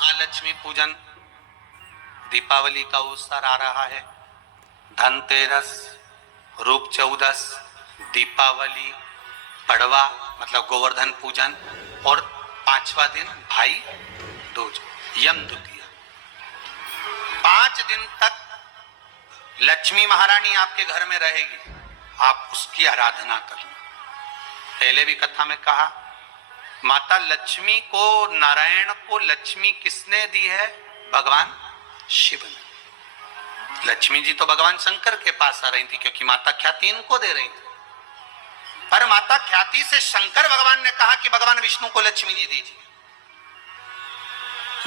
महालक्ष्मी पूजन, दीपावली का अवसर आ रहा है। धनतेरस, रूप चौदस, दीपावली, पड़वा मतलब गोवर्धन पूजन और पांचवा दिन भाई दूज, यम द्वितीया। 5 दिन तक लक्ष्मी महारानी आपके घर में रहेगी, आप उसकी आराधना करना। पहले भी कथा में कहा, माता लक्ष्मी को, नारायण को लक्ष्मी किसने दी है? भगवान शिव ने। लक्ष्मी जी तो भगवान शंकर के पास आ रही थी क्योंकि माता ख्याति इनको दे रही थी, पर माता ख्याति से शंकर भगवान ने कहा कि भगवान विष्णु को लक्ष्मी जी दीजिए।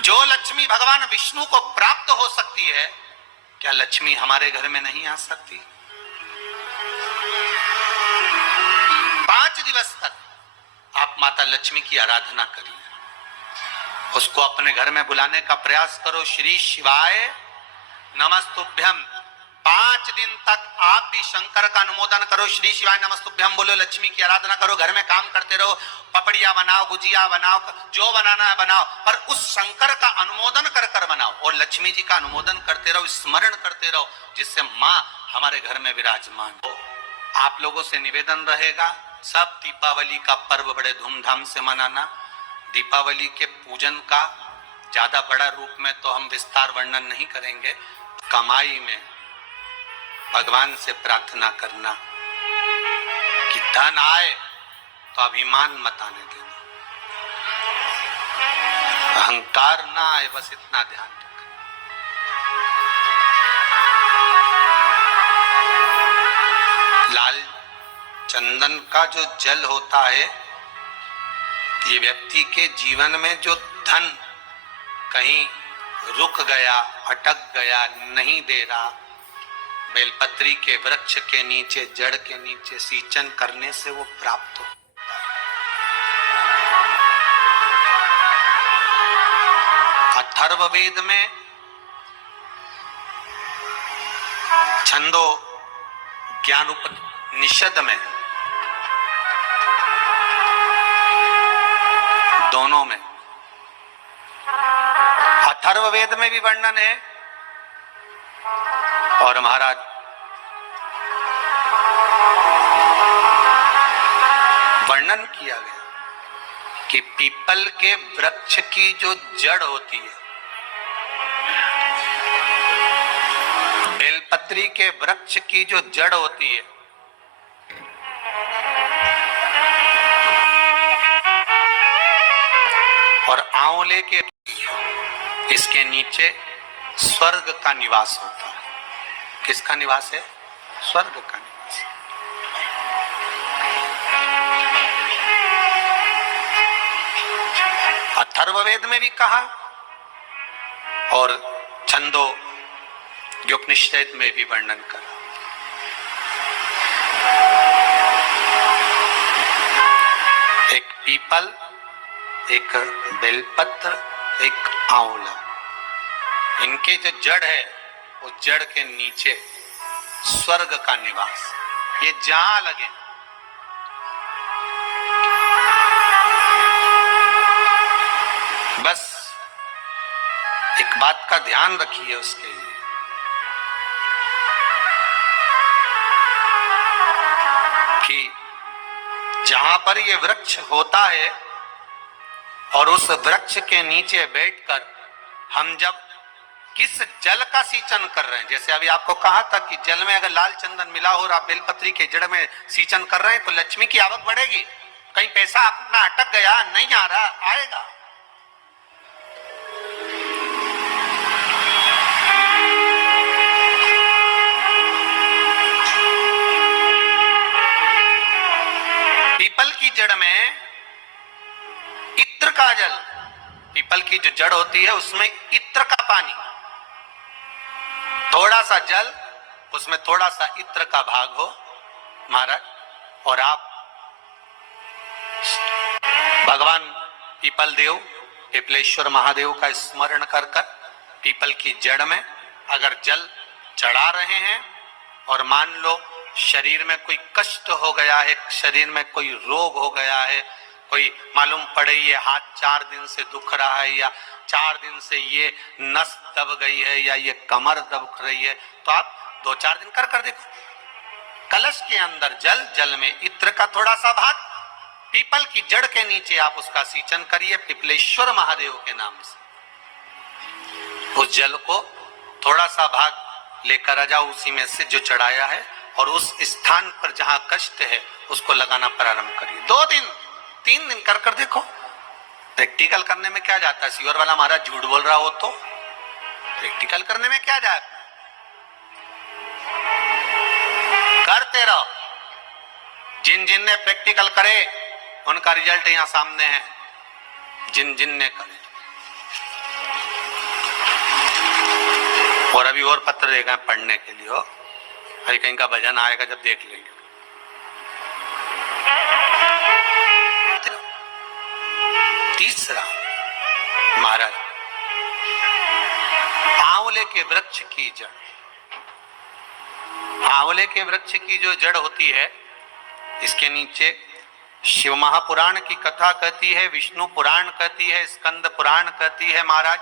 जो लक्ष्मी भगवान विष्णु को प्राप्त हो सकती है, क्या लक्ष्मी हमारे घर में नहीं आ सकती? 5 दिवस तक आप माता लक्ष्मी की आराधना करिए, उसको अपने घर में बुलाने का प्रयास करो। श्री शिवाय नमस्तुभ्यम। 5 दिन तक आप भी शंकर का अनुमोदन करो, श्री शिवाय नमस्तुभ्यम बोलो, लक्ष्मी की आराधना करो, घर में काम करते रहो, पपड़िया बनाओ, गुजिया बनाओ, जो बनाना है बनाओ, पर उस शंकर का अनुमोदन कर कर बनाओ और लक्ष्मी जी का अनुमोदन करते रहो, स्मरण करते रहो, जिससे माँ हमारे घर में विराजमान हो। आप लोगों से निवेदन रहेगा, सब दीपावली का पर्व बड़े धूमधाम से मनाना। दीपावली के पूजन का ज्यादा बड़ा रूप में तो हम विस्तार वर्णन नहीं करेंगे। कमाई में भगवान से प्रार्थना करना कि धन आए तो अभिमान मत आने देना, अहंकार ना आए, बस इतना ध्यान रखना। लाल चंदन का जो जल होता है, ये व्यक्ति के जीवन में जो धन कहीं रुक गया, अटक गया, नहीं दे रहा, बेलपत्री के वृक्ष के नीचे, जड़ के नीचे सिंचन करने से वो प्राप्त हो। अथर्ववेद में छंदो ज्ञान उपनिषद में, दोनों में, अथर्ववेद में भी वर्णन है और महाराज वर्णन किया गया कि पीपल के वृक्ष की जो जड़ होती है, बेलपत्री के वृक्ष की जो जड़ होती है, और आंवले के, इसके नीचे स्वर्ग का निवास होता है। किसका निवास है? स्वर्ग का निवास। अथर्ववेद में भी कहा और छंदो उपनिषद में भी वर्णन करा। एक पीपल, एक बेलपत्र, एक आंवला, इनके जो जड़ है, उस जड़ के नीचे स्वर्ग का निवास। ये जहां लगे, बस एक बात का ध्यान रखिए उसके लिए कि जहां पर ये वृक्ष होता है और उस वृक्ष के नीचे बैठकर हम जब किस जल का सिंचन कर रहे हैं, जैसे अभी आपको कहा था कि जल में अगर लाल चंदन मिला हो और आप बेलपत्री के जड़ में सिंचन कर रहे हैं तो लक्ष्मी की आवक बढ़ेगी। कहीं पैसा अपना अटक गया, नहीं आ रहा, आएगा। पीपल की जड़ में इत्र का जल, पीपल की जो जड़ होती है उसमें इत्र का पानी, थोड़ा सा जल, उसमें थोड़ा सा इत्र का भाग हो महाराज, और आप भगवान पीपल देव, पिपलेश्वर महादेव का स्मरण कर कर पीपल की जड़ में अगर जल चढ़ा रहे हैं और मान लो शरीर में कोई कष्ट हो गया है, शरीर में कोई रोग हो गया है, कोई मालूम पड़े ये हाथ 4 दिन से दुख रहा है, या 4 दिन से ये नस दब गई है, या ये कमर दब रही है, तो आप 2-4 दिन कर देखो। कलश के अंदर जल, जल में इत्र का थोड़ा सा भाग, पीपल की जड़ के नीचे आप उसका सिंचन करिए पिपलेश्वर महादेव के नाम से। उस जल को थोड़ा सा भाग लेकर आ जाओ, उसी में से जो चढ़ाया है, और उस स्थान पर जहां कष्ट है उसको लगाना प्रारंभ करिए। 2 दिन 3 दिन कर देखो। प्रैक्टिकल करने में क्या जाता है? सीवर वाला महाराज झूठ बोल रहा हो तो प्रैक्टिकल करने में क्या जाए, करते रहो। जिन जिन ने प्रैक्टिकल करे उनका रिजल्ट यहां सामने है, जिन जिन ने करे। और अभी और पत्र देगा पढ़ने के लिए, हो अभी कहीं का भजन आएगा जब देख लेंगे। तीसरा, महाराज आंवले के वृक्ष की जड़, आंवले के वृक्ष की जो जड़ होती है, इसके नीचे शिव महापुराण की कथा कहती है, विष्णु पुराण कहती है, स्कंद पुराण कहती है महाराज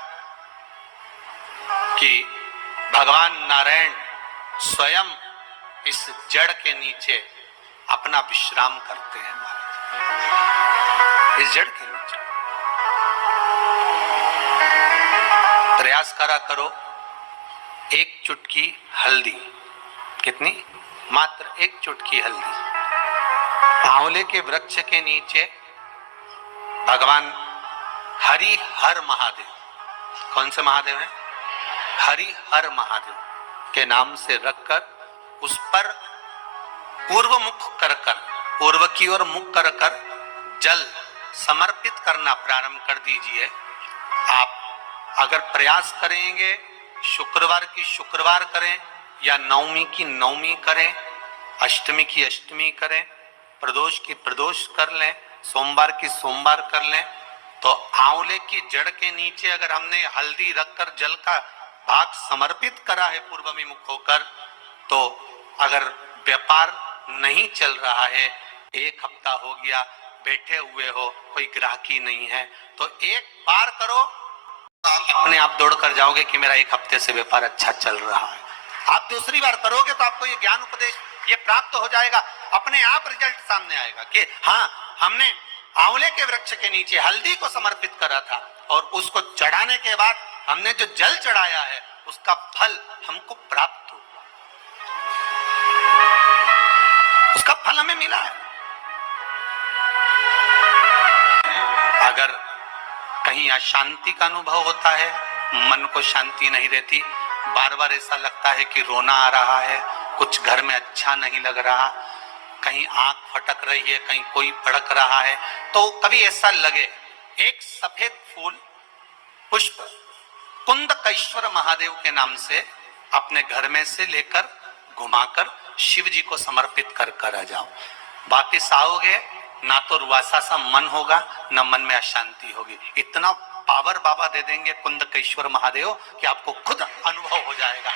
कि भगवान नारायण स्वयं इस जड़ के नीचे अपना विश्राम करते हैं महाराज, इस जड़ के नीचे। प्रयास करा करो, एक चुटकी हल्दी, कितनी? मात्र एक चुटकी हल्दी, आंवले के वृक्ष के नीचे भगवान हरि हर महादेव, कौन से महादेव हैं? हरि हर महादेव के नाम से रखकर उस पर पूर्व मुख कर कर, पूर्व की ओर मुख कर कर जल समर्पित करना प्रारंभ कर दीजिए। आप अगर प्रयास करेंगे, शुक्रवार की शुक्रवार करें, या नवमी की नवमी करें, अष्टमी की अष्टमी करें, प्रदोष की प्रदोष कर लें, सोमवार की सोमवार कर लें, तो आंवले की जड़ के नीचे अगर हमने हल्दी रखकर जल का भाग समर्पित करा है पूर्वभिमुख होकर, तो अगर व्यापार नहीं चल रहा है, 1 हफ्ता हो गया, बैठे हुए हो, कोई ग्राहकी नहीं है, तो एक बार करो, अपने आप दौड़ कर जाओगे कि मेरा 1 हफ्ते से व्यापार अच्छा चल रहा है। आप दूसरी बार करोगे तो आपको ये ज्ञान उपदेश ये प्राप्त हो जाएगा, अपने आप रिजल्ट सामने आएगा कि हाँ, हमने आंवले के वृक्ष के नीचे हल्दी को समर्पित करा था, और उसको चढ़ाने के बाद हमने जो जल चढ़ाया है उसका फल हमको प्राप्त हुआ, उसका फल हमें मिला है। अगर कहीं अशांति का अनुभव होता है, मन को शांति नहीं रहती, बार बार ऐसा लगता है कि रोना आ रहा है, कुछ घर में अच्छा नहीं लग रहा, कहीं आंख फटक रही है, कहीं कोई भड़क रहा है, तो कभी ऐसा लगे, एक सफेद फूल पुष्प कुंदकेश्वर महादेव के नाम से अपने घर में से लेकर घुमाकर शिव जी को समर्पित कर कर आ जाओ। वापिस आओगे ना तो रुआसा सा मन होगा, न मन में अशांति होगी। इतना पावर बाबा दे देंगे कुंदकेश्वर महादेव कि आपको खुद अनुभव हो जाएगा।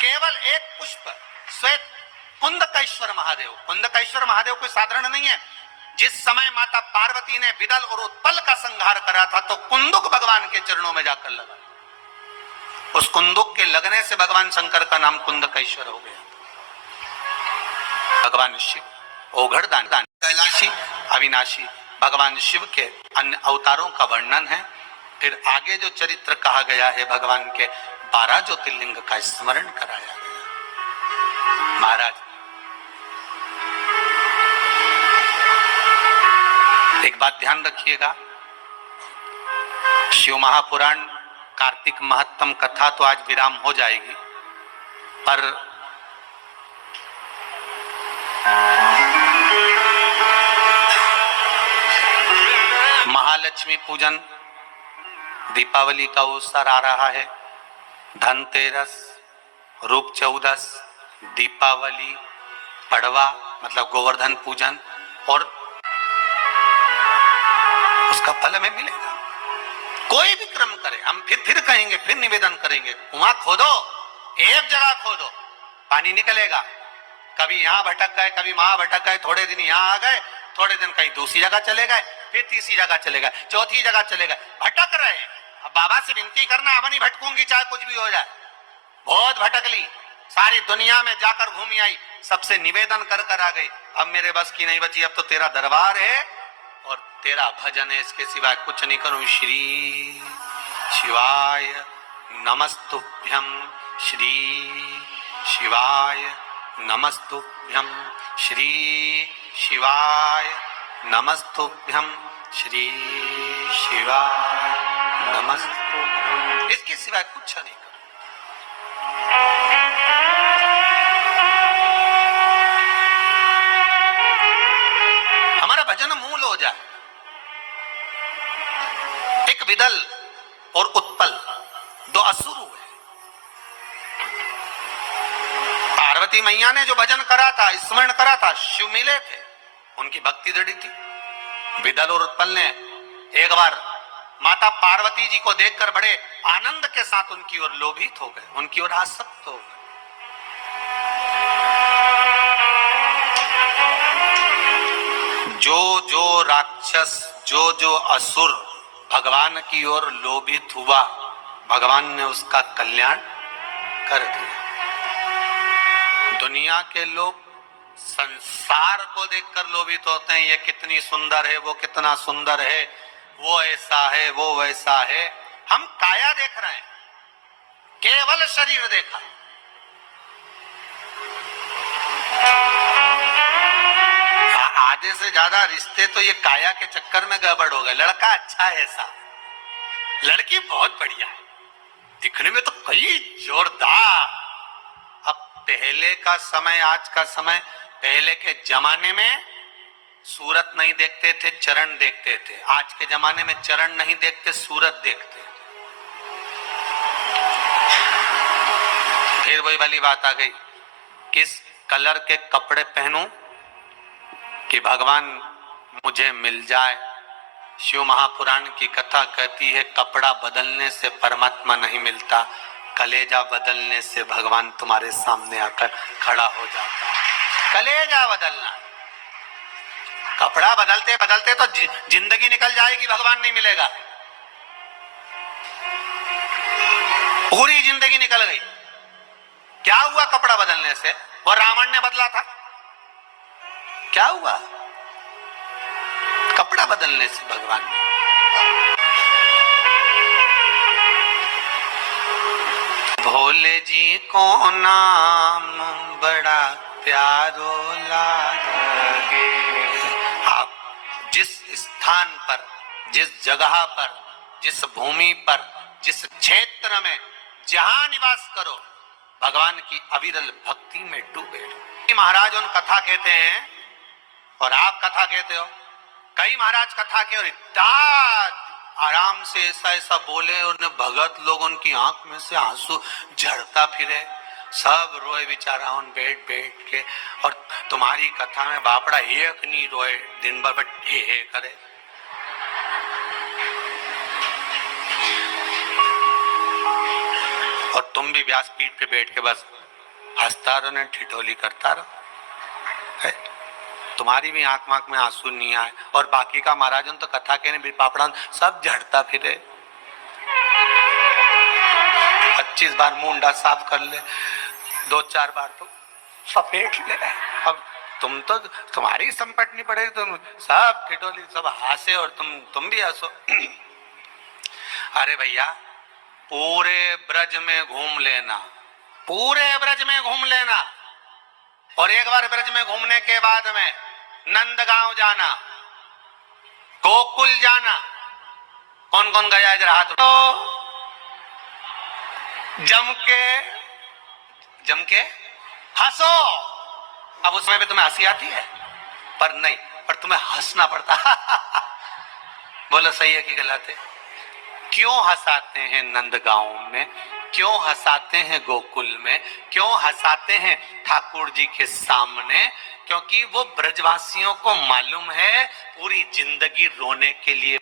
केवल एक पुष्प श्वेत कुंदकेश्वर महादेव, कुंदकेश्वर महादेव कोई साधारण नहीं है। जिस समय माता पार्वती ने विदल और उत्पल का संहार करा था, तो कुंदुक भगवान के चरणों में जाकर लगा, उस कुंदुक के लगने से भगवान शंकर का नाम कुंदकेश्वर हो गया। भगवान शिव ओघड़दान, कैलाशी, अविनाशी, भगवान शिव के अन्य अवतारों का वर्णन है। फिर आगे जो चरित्र कहा गया है, भगवान के 12 ज्योतिर्लिंग का स्मरण कराया गया। महाराज, एक बात ध्यान रखिएगा, शिव महापुराण कार्तिक महत्तम कथा तो आज विराम हो जाएगी, पर महालक्ष्मी पूजन, दीपावली का अवसर आ रहा है, धनतेरस, रूप चौदस, दीपावली, पड़वा मतलब गोवर्धन पूजन, और उसका फल हमें मिलेगा। कोई भी क्रम करे, हम फिर कहेंगे, फिर निवेदन करेंगे, कुआं खोदो, एक जगह खोदो, पानी निकलेगा। कभी यहां भटक गए, कभी वहां भटक गए, थोड़े दिन यहां आ गए, थोड़े दिन कहीं दूसरी जगह चले गए, फिर तीसरी जगह चले गए, चौथी जगह चले गए, भटक रहे। अब बाबा से विनती करना, अब नहीं भटकूंगी चाहे कुछ भी हो जाए। बहुत भटक ली, सारी दुनिया में जाकर घूमी आई, सबसे निवेदन कर कर आ गई, अब मेरे बस की नहीं बची, अब तो तेरा दरबार है और तेरा भजन है, इसके सिवाय कुछ नहीं करूं। श्री शिवाय नमस्तुभ्यम, श्री शिवाय नमस्तुभ्यम, श्री शिवाय नमस्तुभ्यम, श्री शिवाय नमस्तुभ्यम, इसके सिवाय कुछ नहीं करूं। हमारा भजन मूल हो जाए। एक विदल और उत्पल दो असुर हुए। पार्वती मैया ने जो भजन करा था, स्मरण करा था, शिव मिले थे, उनकी भक्ति दृढ़ थी। विदल और उत्पल ने एक बार माता पार्वती जी को देखकर बड़े आनंद के साथ उनकी ओर लोभित हो गए, उनकी ओर आसक्त हो गए। जो जो राक्षस, जो जो असुर भगवान की ओर लोभित हुआ, भगवान ने उसका कल्याण कर दिया। दुनिया के लोग संसार को देखकर लोभित होते हैं, ये कितनी सुंदर है, वो कितना सुंदर है, वो ऐसा है, वो वैसा है। हम काया देख रहे हैं, केवल शरीर देखा। आधे से ज्यादा रिश्ते तो ये काया के चक्कर में गड़बड़ हो गए। लड़का अच्छा है ऐसा, लड़की बहुत बढ़िया है, दिखने में तो कई जोरदार। अब पहले का समय, आज का समय, पहले के जमाने में सूरत नहीं देखते थे, चरण देखते थे। आज के जमाने में चरण नहीं देखते, सूरत देखते। फिर वही वाली बात आ गई, किस कलर के कपड़े पहनूं कि भगवान मुझे मिल जाए। शिव महापुराण की कथा कहती है, कपड़ा बदलने से परमात्मा नहीं मिलता, कलेजा बदलने से भगवान तुम्हारे सामने आकर खड़ा हो जाता है। कलेजा बदलना, कपड़ा बदलते बदलते तो जिंदगी निकल जाएगी, भगवान नहीं मिलेगा। पूरी जिंदगी निकल गई। क्या हुआ कपड़ा बदलने से? वो रावण ने बदला था, क्या हुआ कपड़ा बदलने से भगवान ने? भोले जी को नाम बड़ा प्यारो लागे। आप जिस स्थान पर, जिस जगह पर, जिस भूमि पर, जिस क्षेत्र में जहां निवास करो, भगवान की अविरल भक्ति में डूबे रहो। महाराज उन कथा कहते हैं और आप कथा कहते हो। कई महाराज कथा के और इतना आराम से ऐसा ऐसा बोले, उन्हें भगत लोग उनकी आंख में से आंसू झड़ता फिरे, सब रोए बेचारा उन बैठ बैठ के। और तुम्हारी कथा में बापड़ा एक नहीं रोए दिन भर, बट हे करे। और तुम भी व्यासपीठ पे बैठ के बस हंसता रहो, ठिठोली करता रहो। तुम्हारी भी आंख मांख में आंसू नहीं आए, और बाकी का महाराजन तो कथा के नहीं पापड़ा सब झड़ता फिरे। 25 बार मुंडा साफ कर ले, 2-4 बार तो सपेट ले। अब तुम तो, तुम्हारी संपटनी पड़ेगी, तुम सब ठिठोली, सब हंसे और तुम भी हंसो। अरे भैया, पूरे ब्रज में घूम लेना, पूरे ब्रज में घूम लेना, और एक बार ब्रज में घूमने के बाद में नंदगांव जाना, गोकुल जाना। कौन कौन गया इधर हाथ उठाओ। जम के हंसो। अब उसमें भी तुम्हें हंसी आती है, पर नहीं, पर तुम्हें हंसना पड़ता। बोलो सही है कि गलत है? क्यों हंसाते हैं नंदगांव में, क्यों हंसाते हैं गोकुल में, क्यों हंसाते हैं ठाकुर जी के सामने? क्योंकि वो ब्रजवासियों को मालूम है पूरी जिंदगी रोने के लिए